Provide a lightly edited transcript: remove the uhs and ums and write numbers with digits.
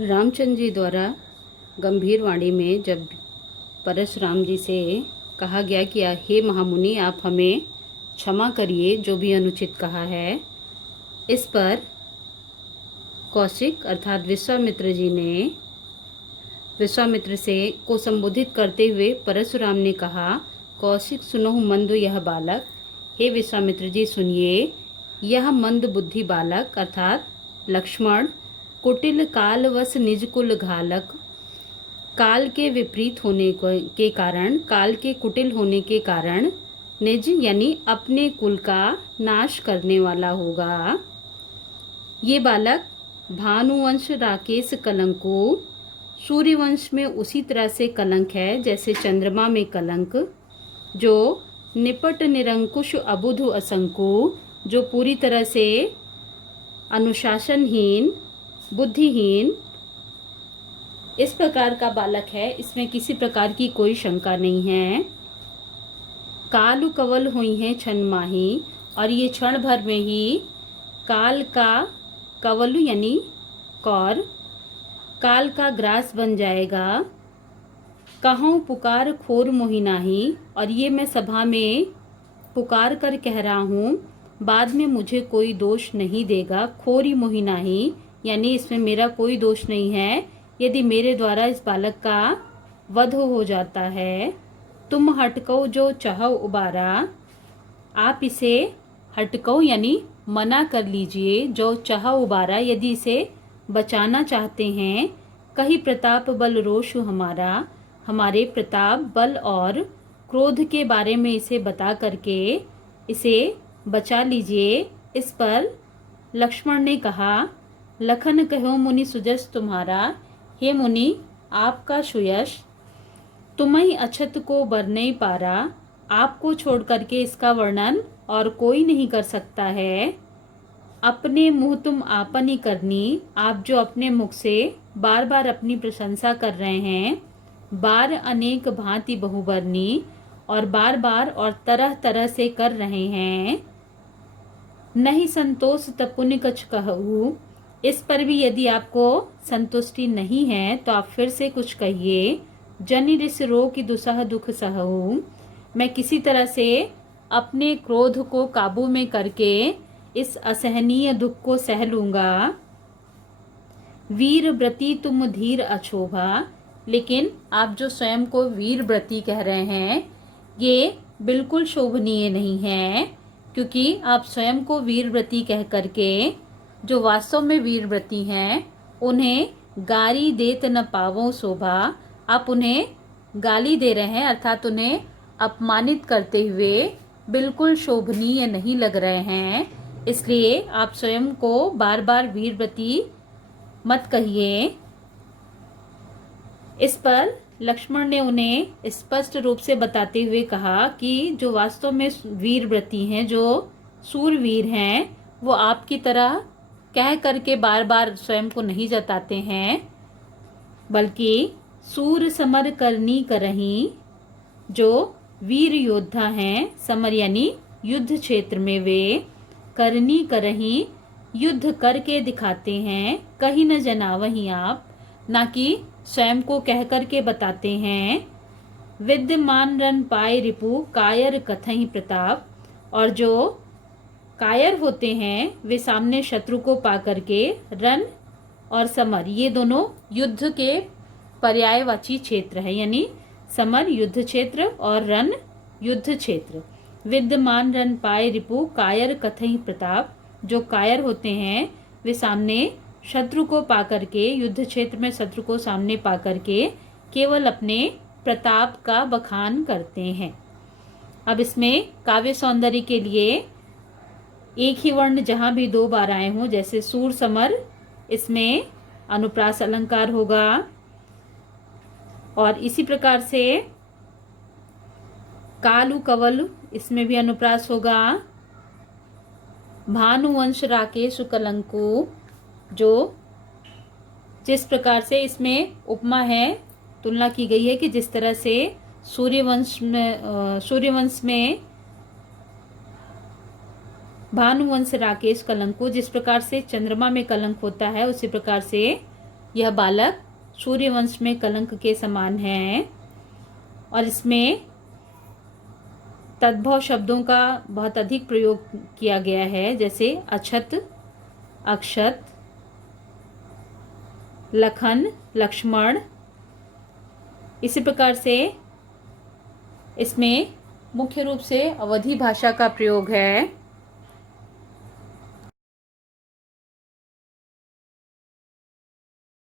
रामचंद्र जी द्वारा गंभीर वाणी में जब परशुराम जी से कहा गया कि हे महामुनि, आप हमें क्षमा करिए जो भी अनुचित कहा है, इस पर कौशिक अर्थात विश्वामित्र जी ने विश्वामित्र से को संबोधित करते हुए परशुराम ने कहा, कौशिक सुनहु मंद यह बालक। हे विश्वामित्र जी सुनिए, यह मंद बुद्धि बालक अर्थात लक्ष्मण कुटिल कालवश निज कुल घालक, काल के विपरीत होने के कारण, काल के कुटिल होने के कारण निज यानी अपने कुल का नाश करने वाला होगा। ये बालक भानुवंश राकेश कलंको, सूर्यवंश में उसी तरह से कलंक है जैसे चंद्रमा में कलंक, जो निपट निरंकुश अबुध असंकु, जो पूरी तरह से अनुशासनहीन बुद्धिहीन इस प्रकार का बालक है। इसमें किसी प्रकार की कोई शंका नहीं है। कालु कवल हुई है क्षण माही, और ये क्षण भर में ही काल का कवलु यानी कौर, काल का ग्रास बन जाएगा। कहूँ पुकार खोर मोहिनाही, और ये मैं सभा में पुकार कर कह रहा हूँ, बाद में मुझे कोई दोष नहीं देगा। खोरी मोहिनाही यानी इसमें मेरा कोई दोष नहीं है यदि मेरे द्वारा इस बालक का वध हो जाता है। तुम हटको जो चाहो उबारा, आप इसे हटको यानी मना कर लीजिए, जो चाहो उबारा यदि इसे बचाना चाहते हैं। कहीं प्रताप बल रोष हमारा, हमारे प्रताप बल और क्रोध के बारे में इसे बता करके इसे बचा लीजिए। इस पर लक्ष्मण ने कहा, लखन कहो मुनि सुजस तुम्हारा। हे मुनि, आपका सुयश तुम्हें अछत को बरने पारा, आपको छोड़ करके इसका वर्णन और कोई नहीं कर सकता है। अपने मुँह तुम आपन ही करनी, आप जो अपने मुख से बार बार अपनी प्रशंसा कर रहे हैं। बार अनेक भांति बहुबरनी, और बार बार और तरह तरह से कर रहे हैं। नहीं संतोष तपुनि कछ कहूँ, इस पर भी यदि आपको संतुष्टि नहीं है तो आप फिर से कुछ कहिए। जनि रिस रो की दुसह दुख सहूँ, मैं किसी तरह से अपने क्रोध को काबू में करके इस असहनीय दुख को सह लूंगा। वीर व्रती तुम धीर अछोभा, लेकिन आप जो स्वयं को वीर व्रती कह रहे हैं ये बिल्कुल शोभनीय नहीं है, क्योंकि आप स्वयं को वीरव्रती कह करके जो वास्तव में वीरव्रती हैं उन्हें गारी देत न पावो शोभा, आप उन्हें गाली दे रहे हैं अर्थात उन्हें अपमानित करते हुए बिल्कुल शोभनीय नहीं लग रहे हैं। इसलिए आप स्वयं को बार बार वीरव्रती मत कहिए। इस पर लक्ष्मण ने उन्हें स्पष्ट रूप से बताते हुए कहा कि जो वास्तव में वीरव्रती हैं, जो सूरवीर हैं, वो आपकी तरह कह करके बार बार स्वयं को नहीं जताते हैं, बल्कि सूर समर करनी करही, जो वीर योद्धा हैं, समर यानी युद्ध क्षेत्र में वे करनी करही युद्ध करके दिखाते हैं। कहीं न जनावही आप, ना कि स्वयं को कह करके बताते हैं। विद्यमान रन पाए रिपु कायर कथई प्रताप, और जो कायर होते हैं वे सामने शत्रु को पा करके रन और समर ये दोनों युद्ध के पर्यायवाची क्षेत्र है, यानी समर युद्ध क्षेत्र और रन युद्ध क्षेत्र। विद्यमान रन पाए रिपु कायर कथई प्रताप, जो कायर होते हैं वे सामने शत्रु को पा करके युद्ध क्षेत्र में शत्रु को सामने पा करके केवल अपने प्रताप का बखान करते हैं। अब इसमें काव्य सौंदर्य के लिए एक ही वर्ण जहां भी दो बार आए हों, जैसे सूर समर, इसमें अनुप्रास अलंकार होगा, और इसी प्रकार से कालु कवल, इसमें भी अनुप्रास होगा। भानुवंश राकेश कलंकु, जो जिस प्रकार से इसमें उपमा है, तुलना की गई है कि जिस तरह से सूर्यवंश में भानुवंश राकेश कलंको, जिस प्रकार से चंद्रमा में कलंक होता है उसी प्रकार से यह बालक सूर्यवंश में कलंक के समान है। और इसमें तद्भव शब्दों का बहुत अधिक प्रयोग किया गया है, जैसे अछत, अक्षत, लखन, लक्ष्मण। इसी प्रकार से इसमें मुख्य रूप से अवधी भाषा का प्रयोग है।